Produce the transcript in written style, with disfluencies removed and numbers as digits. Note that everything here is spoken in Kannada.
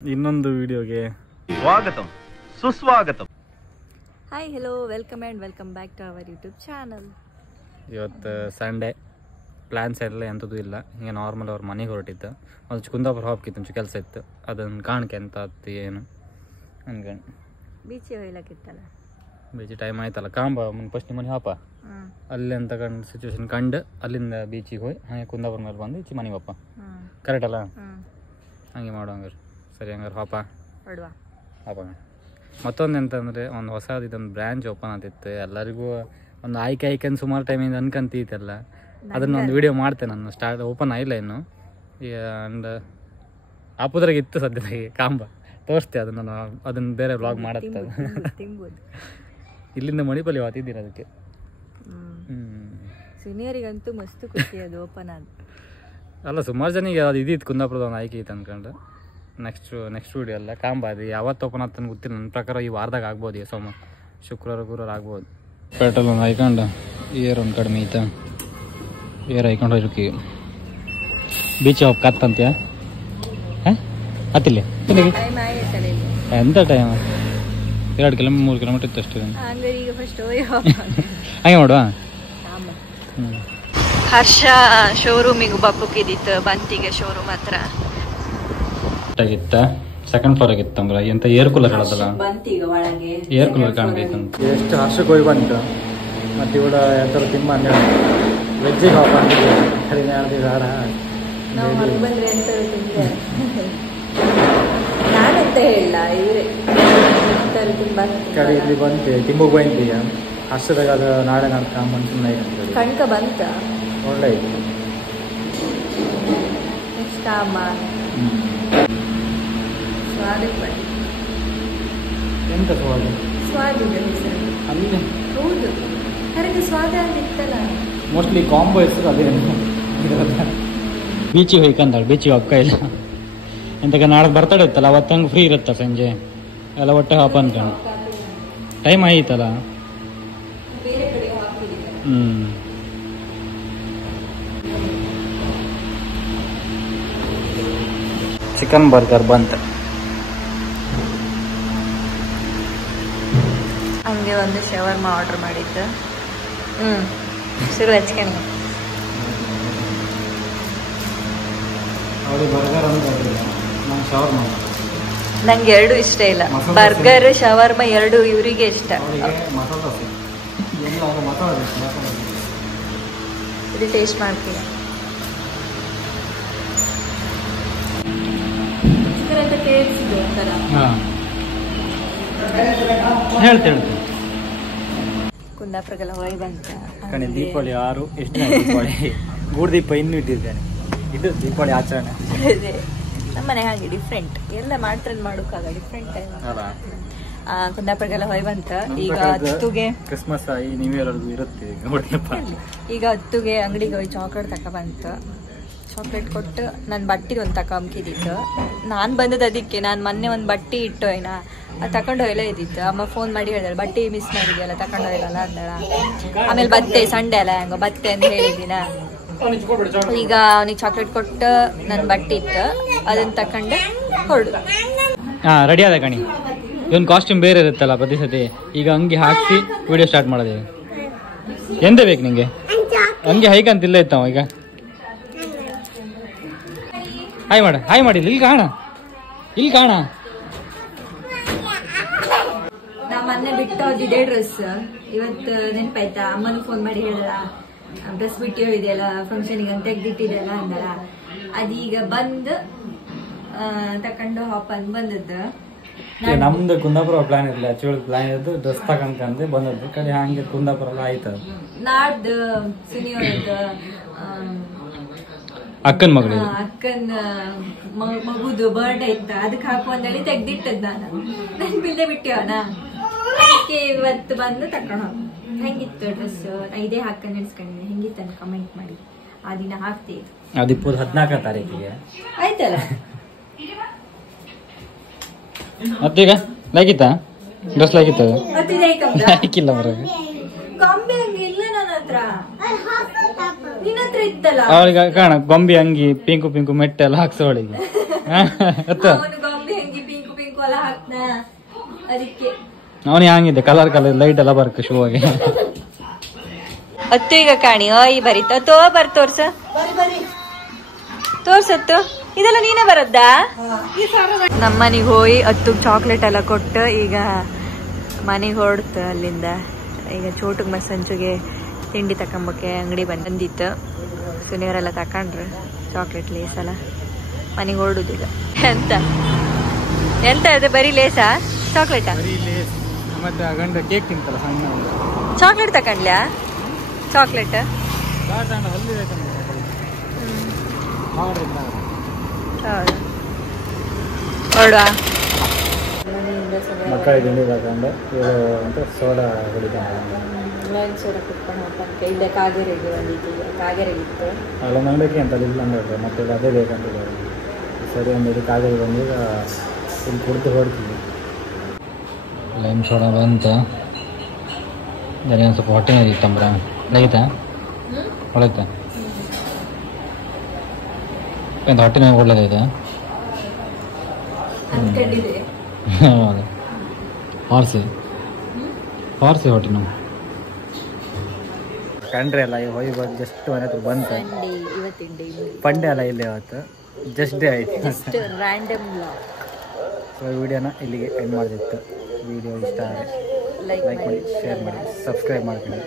ಇನ್ನೊಂದು ವಿಡಿಯೋಗೆ ಸ್ವಾಗತಂ ಸುಸ್ವಾಗತಂ. Hi hello welcome and welcome back to our YouTube channel. ಇವತ್ತು ಸಂಡೇ ಪ್ಲ್ಯಾನ್ಸ್ ಎಲ್ಲ ಎಂಥದ್ದು ಇಲ್ಲ, ಹಿಂಗೆ ನಾರ್ಮಲ್ ಅವ್ರ ಮನೆಗೆ ಹೊರಟಿತ್ತು. ಒಂದು ಕುಂದಾಪುರ ಹೋಗ್ಕಿತ್ತು, ಒಂಚೂರು ಕೆಲಸ ಇತ್ತು, ಅದನ್ನು ಕಾಣಕ್ಕೆ ಅಂತ ಆಯ್ತು ಏನು ಅನ್ಕೊಂಡು ಬೀಚಿಗೆ ಹೋಗ್ಲಕ್ಕಿತ್ತಲ್ಲ, ಬೀಚ್ ಟೈಮ್ ಆಯ್ತಲ್ಲ, ಕಾಂಬ ಫಸ್ಟ್ ನಿಮ್ಮ ಮನೆ ಹಾಪ ಅಲ್ಲಿ ಅಂತ ಕಂಡು ಸಿಚುವೇಶನ್ ಕಂಡು ಅಲ್ಲಿಂದ ಬೀಚಿಗೆ ಹೋಗಿ ಹಾಗೆ ಕುಂದಾಪುರ ಮೇಲೆ ಬಂದು ಈಚೆ ಮನೆಗೆ ಹೋಪ. ಕರೆಕ್ಟ್ ಅಲ್ಲ? ಹಂಗೆ ಮಾಡೋ ಹಂಗಾರೆ ಸರಿ. ಹಂಗಾರೆ ಹಾಪ ಹಾಪ. ಮತ್ತೊಂದು ಎಂತಂದರೆ ಒಂದು ಹೊಸದು ಇದೊಂದು ಬ್ರ್ಯಾಂಚ್ ಓಪನ್ ಆಗ್ತಿತ್ತು, ಎಲ್ಲರಿಗೂ ಒಂದು ಆಯ್ಕೆ ಅಂತ ಸುಮಾರು ಟೈಮಿಂದ ಅನ್ಕಂತೀತಲ್ಲ. ಅದನ್ನ ಒಂದು ವಿಡಿಯೋ ಮಾಡ್ತೇನೆ ನಾನು. ಸ್ಟಾರ್ಟ್ ಓಪನ್ ಆಗಿಲ್ಲ ಇನ್ನು. ಆ್ಯಂಡ್ ಆಪುದ್ರಾಗ ಇತ್ತು ಸದ್ಯದಾಗಿ ಕಾಂಬ ತೋರಿಸ್ತೆ ಅದನ್ನು. ನಾನು ಅದನ್ನು ಬೇರೆ ವ್ಲಾಗ್ ಮಾಡುತ್ತೆ. ಇಲ್ಲಿಂದ ಮಣಿಪಾಲಿ ಹೋಗ್ತಿದ್ದೀನಿ ಅದಕ್ಕೆ. ಸೀನಿಯರಿಗಂತೂ ಮಸ್ತ್ ಖುಷಿ ಅದು ಓಪನ್ ಆದ. ಅಲ್ಲ ಸುಮಾರು ಜನಿಗೆ ಅದು ಇದಿತ್ತು, ಕುಂದಾಪುರದ ಒಂದು ಆಯ್ಕೆ ಇತ್ತು ಅಂದ್ಕೊಂಡು. ನೆಕ್ಸ್ಟ್ ವಿಡಿಯೋ ಅಲ್ಲ ಕಾಂಬ ಅದು ಯಾವತ್ತು ಓಪನ್ ಆಗ್ತಾನೆ ಗೊತ್ತಿಲ್ಲ. ನನ್ನ ಪ್ರಕಾರ ಈ ವಾರದಾಗ ಆಗ್ಬೋದು, ಶುಕ್ರವಾರ ಗುರುವಾರ ಆಗ್ಬೋದು. ಪೆಟ್ರೋಲ್ ಒಂದು ಹಾಯ್ಕೊಂಡು ಏರ್ ಒಂದು ಕಡಿಮೆ ಐತ, ಏರ್ ಹಾಯ್ಕೊಂಡು ಹೋಗಿ ಬೀಚ್ ಹೋಗಿ ಕತ್ತಂತ್ಯ ಹತ್ತಿಲ್ಲ ಎಂತ ಟೈಮ್ 2 ಕಿಲೋಮೀಟರ್ 3 ಕಿಲೋಮೀಟರ್ ಇತ್ತು ಅಷ್ಟು. ಹಂಗೆ ಮಾಡುವ. ಹರ್ಷ ಶೋರೂಮಿಗೆ ಬಪ್ಪುಕಿದಿತ್ತು ಬಂತಿಗೆ ಶೋರೂಮ್ ಹತ್ರ ಆಗಿತ್ತ. ಸೆಕೆಂಡ್ ಫ್ಲೋರ್ ಆಗಿತ್ತು ಅಂದ್ರೆ ಎಂತ ಏರ್ ಕೂಲರ್ ಹೇಳೋದಲ್ಲ, ಏರ್ ಕೂಲರ್ ಕಾಣ್ಬೇಕಂತ. ಎಷ್ಟು ಹರ್ಷಕ್ಕೆ ಹೋಗಿ ಬಂತು. ಮತ್ತೆ ಇವಳ ಎಂತ ತಿಮ್ಮ ವೆಜ್ಜಿಗೆ ಹಾಪ ನಾನಂತ ಹೇಳ ಕಡೆ ಇಲ್ಲಿ ಬಂತೆ ತಿಂಬಗೆ ಬಂತೀಯ ಹರ್ಷದಾಗ. ಅದು ನಾಳೆ ಮನ್ಸೂನ್ ಕಣ್ಕ ಬಂತ ಒಳ್ಳೆ ಐತಿ. ನೆಕ್ಸ್ಟ್ ಅಮ್ಮ ಸ್ವಾದಕ್ಕೆ ಬನ್ನಿ. ಎಂತ ಸ್ವಾದ? ಸ್ವಾದಿದೆ ಅಲ್ಲಿ ಹೌದು, ಕರೆಕ್ಟ್ ಸ್ವಾದ ಆಗಿತ್ತಲ್ಲ. ಮೋಸ್ಟ್ಲಿ ಕಾಂಬೋ ಹೆಸರು ಅದೇ. ಬೀಚಿಗೆ ಹೋಯ್ಕಂದಾಳೆ, ಬೀಚಿಗೆ ಅಕ್ಕ ಇಲ್ಲ ಎಂತಕ ನಾಳೆ ಬರ್ತಡೇ ಇತ್ತಲ್ಲ, ಅವತ್ತು ಹಂಗೆ ಫ್ರೀ ಇರುತ್ತ ಸಂಜೆ ಎಲ್ಲ ಒಟ್ಟೆ ಹಾಪ ಅನ್ಕೊಂಡು. ಟೈಮ್ ಆಯ್ತಲ್ಲ. ಚಿಕನ್ ಬರ್ಗರ್ ಬಂತ. ಹಂಗೆ ಒಂದು ಶವರ್ಮ ಆರ್ಡರ್ ಮಾಡಿದ್ದು. ಶುರು ಹಚ್ಕೊಂಡು ಬರ್ಗರ್ ನಂಗೆ ಎರಡು ಇಷ್ಟ ಇಲ್ಲ. ಬರ್ಗರ್ ಶವರ್ಮ ಎರಡು ಇವರಿಗೆ ಇಷ್ಟ. ಇದು ಟೇಸ್ಟ್ ಮಾಡ್ತೀನಿ. ಹೇಳ್ತೇನೆ ಕುಂದಾಪುರಗೆಲ್ಲ ಹೋಗಿ ಬಂತ. ಕಣೆ ದೀಪಾವಳಿ 6 ಎಷ್ಟು ದೀಪಾವಳಿ ಗೂಡು ದೀಪ ಇನ್ನೂ ಇಟ್ಟಿದ್ದೇನೆ. ಇದು ದೀಪಾವಳಿ ಆಚರಣೆ ನಮ್ಮನೆ ಹಾಗೆ ಡಿಫ್ರೆಂಟ್ ಎಲ್ಲ ಮಾಡ್ತಾರೆ, ಮಾಡೋಕ್ಕಾಗ ಡಿಫ್ರೆಂಟ್ ಕುಂದಾಪುರಗೆಲ್ಲ ಹೋಗಿ ಬಂತ. ಈಗ 10ಗೆ ಕ್ರಿಸ್ಮಸ್ ನ್ಯೂ ಇಯರ್ ಇರುತ್ತೆ. ಈಗ 10ಗೆ ಅಂಗಡಿಗೆ ಹೋಗಿ ಚಾಕ್ಲೇಟ್ ತಗೊಬಂತ. ಚಾಕ್ಲೇಟ್ ಕೊಟ್ಟು ನನ್ನ ಬಟ್ಟಿಗೆ ಒಂದು ತಗೊಂಬಿದ್ದಿತ್ತು. ನಾನು ಬಂದದ್ದು ಅದಕ್ಕೆ. ನಾನು ಮೊನ್ನೆ ಒಂದು ಬಟ್ಟೆ ಇಟ್ಟು ಏನಾ ಅದು ತಗೊಂಡು ಹೋಯ್ಲೇ ಇದ್ದಿತ್ತು. ಅಮ್ಮ ಫೋನ್ ಮಾಡಿ ಹೇಳಿದಾಳೆ ಬಟ್ಟೆ ಮಿಸ್ ಮಾಡಿದ್ಯಲ್ಲ ತಗೊಂಡು ಹೋಯ್ಲಲ್ಲ ಅಂದಳ. ಆಮೇಲೆ ಬತ್ತೆ ಸಂಡೆ ಅಲ್ಲ ಹಂಗ ಬತ್ತೆ ಅಂತ ಹೇಳಿದ್ದೀನ. ಈಗ ಅವನಿಗೆ ಚಾಕ್ಲೇಟ್ ಕೊಟ್ಟು ನನ್ನ ಬಟ್ಟೆ ಇತ್ತು, ಅದನ್ನ ತಕೊಂಡು ಹೊರಡು. ರೆಡಿ ಆದ ಕಣಿ. ಇವನ್ ಕಾಸ್ಟ್ಯೂಮ್ ಬೇರೆ ಇರುತ್ತಲ್ಲ ಪ್ರತಿ ಸತಿ. ಈಗ ಅಂಗಿ ಹಾಕಿ ವಿಡಿಯೋ ಸ್ಟಾರ್ಟ್ ಮಾಡೋದು. ಎಂತ ಬೇಕು ನಿಂಗೆ? ಅಂಗಿ ಹೈಕಂತಿಲ್ಲ ಇತ್ತವ. ಈಗ ಹಾಯ್ ಮಾಡ, ಹಾಯ್ ಮಾಡಿ. ಇಲ್ಲಿ ಕಾಣ, ಇಲ್ಲಿ ಕಾಣ. ನಾ ಮೊನ್ನೆ ಬಿಟ್ಟು ಹೋದಿದ್ದೆ ಡ್ರೆಸ್. ಇವತ್ತು ನೆನಪಾಯ್ತಾ, ಅಮ್ಮನ ಫೋನ್ ಮಾಡಿ ಹೇಳಲ್ಲ ಡ್ರೆಸ್ ಬಿಟ್ಟು ಹೋಗಿದೆಯಲ್ಲ ಫಂಕ್ಷನಿಗೆ ಅಂತ ತೆಗ್ದಿಟ್ಟಿದೆಲ್ಲ ಅಂದಳ. ಅದೀಗ ಬಂದು ತಕೊಂಡು ಹಾಪಂದ್ ಬಂದದ್ದು. ನಮ್ದು ಕುಂದಾಪುರ ಪ್ಲಾನ್ ಇರಲಿಲ್ಲ. ಆಕ್ಚುಲಿ ಪ್ಲಾನ್ ಇದ್ದು ಡ್ರೆಸ್ ತಗೊಂಡ್ಕಂದ್ರೆ ಬಂದದ್ದು. ಕಡೆ ಹಂಗೆ ಕುಂದಾಪುರ ಎಲ್ಲ ಆಯ್ತು. ನಾಡ್ದು ಸಿನಿಯರ್ದು ಅಕ್ಕನ ಮಗಳು ಮಗುದು ಬರ್ಡೇ ಇತ್ತ, ಅದಕ್ಕೆ ಹಾಕುವಂದೇಳಿ ತೆಗ್ದಿಟ್ಟದ್ ನಾನು. ನನ್ ಬಿಲ್ದೆ ಬಿಟ್ಟಿವನ ಅದಕ್ಕೆ ಇವತ್ತು ಬಂದು ತಕೊಂಡ್ ಹೋಗ. ಹೆಂಗಿತ್ತು ಡ್ರೆಸ್? ಇದೇ ಹಾಕೊಂಡ್ ನೆನ್ಸ್ಕೊಂಡಿನಿ. ಹೆಂಗಿತ್ತು ಅಂತ ಕಮೆಂಟ್ ಮಾಡಿ. ಆ ದಿನ ಹಾಕ್ತೀವಿ. ಅದು 14ನೇ ತಾರೀಕಿಗೆ ಆಯ್ತಲ್ಲ. ಮತ್ತೀಗ ಲೈಕಿತ್ತಾ ಡ್ರೆಸ್? ಲೈಕಿತ್ತ? ಲೈಕಿಲ್ಲ ಬರ ಗೊಂಬೆ ಹಂಗೆ ಇಲ್ಲ ನನ್ನ ಹತ್ರ. ನಿನ್ನ ಹತ್ರ ಇತ್ತಲ್ಲ. ಅವಳಿಗೆ ಕಾಣ ಗೊಂಬೆ ಅಂಗಿ ಪಿಂಕು ಮೆಟ್ಟೆಲ್ಲ ಹಾಕ್ಸೋಳಿಗೆ. ಗೊಂಬೆ ಹಂಗೆ ಅದಕ್ಕೆ ಅವನಿಗೆ ಹಂಗಿದೆ ಕಲರ್ ಲೈಟ್ ಎಲ್ಲ ಬರ್ಕ ಶೂ ಆಗಿ ಅತ್ತು ಈಗ ಕಾಣಿ ಈ ಬರೀತ ತೋರ್ಸ ತೋರ್ಸತ್ತು ಇದೆಲ್ಲ ನೀನೇ ಬರದ್ದಾ ನಮ್ಮನಿಗೆ ಹೋಗಿ ಹತ್ತು ಚಾಕ್ಲೇಟ್ ಎಲ್ಲ ಕೊಟ್ಟು ಈಗ ಮನೆಗೆ ಹೊರಡ್ತು ಅಲ್ಲಿಂದ. ಈಗ ಚೋಟಗ್ ಸಂಚುಗೆ ತಿಂಡಿ ತಕೊಂಬಕ್ಕೆ ಅಂಗಡಿ ಬಂದಿತ್ತು. ಸುನಿಯವರೆಲ್ಲ ತಕೊಂಡ್ರು ಚಾಕ್ಲೇಟ್ ಲೇಸ್ ಎಲ್ಲ. ಮನೆಗೆ ಹೊರಡುದು ಈಗ. ಎಂತ ಅದು ಬರೀ ಲೇಸಾ ಚಾಕ್ಲೇಟಾ? ಮತ್ತೆ ಗಂಡ ಕೇಕ್ ತಿಂತಲ್ಲ ಸಣ್ಣ ಚಾಕ್ಲೇಟ್ ತಕೊಂಡ್ಲ್ಯಾ? ಚಾಕ್ಲೇಟ್ ಹೊರಡುವ ಮಕ್ಕಳಿಗೆ ತಿಂಡಿ ತಗೊಂಡು ಇವರು ಸೋಡಾ ಕುಡಿತಾರೆ. ಸೋಡಾ ಕುಟ್ಕೊಂಡು ಹೋಗ್ತಾನೆ. ಇಲ್ಲೇ ಕಾಗೇರಿಗೆ ಬಂದಿತ್ತು, ಕಾಗೇರಿಗೆ ಇತ್ತು. ಅಲ್ಲೊಂದು ಅಂಗಡಿಗೆ ಅಂತ ಇಲ್ಲ ಅಂಗಡಿ ಮತ್ತೆ ಅದೇ ಬೇಕಂತಿದ್ದಾರೆ. ಸರಿ ಅಂಗಡಿ ಕಾಗೇರಿಗೆ ಬಂದು ಈಗ ಇಲ್ಲಿ ಕುಡಿದು ಹೊಡ್ತೀವಿ. ಲೈಮ್ ಸೋಡಾ ಬಂತು. ಬರೀ ಒಂದು ಸ್ವಲ್ಪ ಹೊಟ್ಟೆ ಇತ್ತಂಬ್ರ ಲೈತಾ ಹೊಳೈತಾ ಎಂತ ಹೊಟ್ಟೆ ನೋವು ಒಳ್ಳೇದೈತೆ. ಹೌದು ಹಾರ್ಸಿ ಹೊಟ್ಟೆ ನೋವು ಕಂಡ್ರೆ ಅಲ್ಲ ಈಗ ಹೋಗಿ ಬಂದು ಜಸ್ಟ್ ಮನೆ ಹತ್ರ ಬಂತು. ಪಂಡೆ ಅಲ್ಲ ಇಲ್ಲಿ ಇವತ್ತು ಜಸ್ಟ್ ಡೇ ಆಯ್ತು. ಸೊ ವಿಡಿಯೋನ ಇಲ್ಲಿಗೆ ಎಂಡ್ ಮಾಡಿದಿತ್ತು. ವಿಡಿಯೋ ಇಷ್ಟ ಆದರೆ ಲೈಕ್ ಮಾಡಿ, ಶೇರ್ ಮಾಡಿ, ಸಬ್ಸ್ಕ್ರೈಬ್ ಮಾಡ್ಕೊಳ್ಳಿ.